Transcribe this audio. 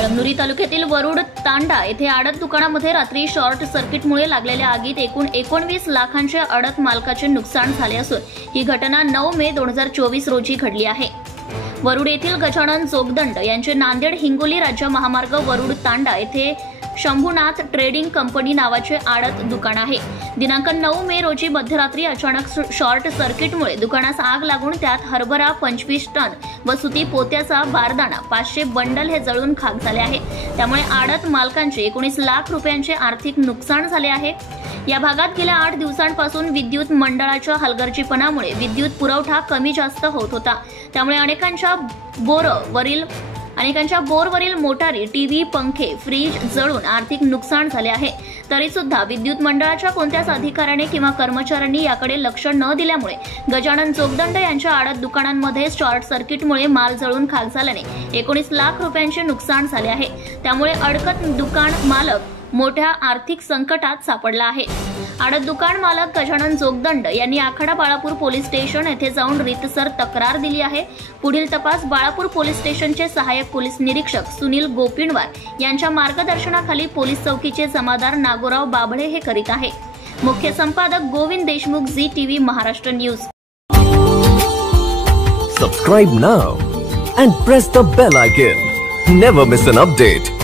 कळमनुरी तालुक्यातील वरुड तांडा येथे आडत दुकानामध्ये रात्री शॉर्ट सर्किटमुळे लागलेल्या आगीत एकूण 19 लाखांच्या आडत मालकाचे नुकसान झाले असून ही घटना 9 मे 2024 रोजी घडली आहे। वरुड येथील गजानन जोगदंड यांचे नांदेड हिंगोली राज्य महामार्ग वरुड तांडा येथे शंभूनाथ ट्रेडिंग कंपनी नावाचे आडत दुकान आहे। दिनांक 9 मे रोजी मध्यरात्री अचानक शॉर्ट सर्किटमुळे दुकानास आग लागून त्यात हरभरा 25 टन व सुती पोत्याचा बारदाना 500 बंडल हे जळून खाक झाले आहे। त्यामुळे आडत मालकांचे 19 लाख रुपयांचे आर्थिक नुकसान झाले आहे। या भागात गेल्या 8 दिवसांपासून विद्युत मंडळाच्या हलगर्जीपणामुळे विद्युत पुरवठा कमी जास्त होत होता। त्यामुळे अनेकांच्या बोरवरील मोटारी, टीव्ही, पंखे, फ्रीज जळून आर्थिक नुकसान झाले आहे। तरी सुद्धा विद्युत मंडळाच्या कोणत्याच अधिकाऱ्याने किंवा कर्मचाऱ्यांनी याकडे लक्ष न दिल्यामुळे गजानन जोगदंड यांच्या आडत दुकानांमध्ये शॉर्ट सर्किटमुळे माल जळून खाक झाल्याने 19 लाख रुपयांचे नुकसान झाले आहे। त्यामुळे अडकत दुकान मालक मोठ्या आर्थिक संकटात सापडला आहे। आडत दुकान मालक गजानन जोगदंड यांनी आखाडा बाळापूर पोलीस स्टेशन येथे जाऊन रीतसर तक्रार दिली आहे। पुढील तपास बाळापूर पोलीस स्टेशनचे सहाय्यक पोलीस निरीक्षक सुनील गोपिंडवार यांच्या मार्गदर्शनाखाली पोलीस चौकीचे जमादार नागोराव बाबळे हे करीत आहे। मुख्य संपादक Govind Deshmukh, Zee TV Maharashtra news. Subscribe now and press the bell icon. Never miss an update.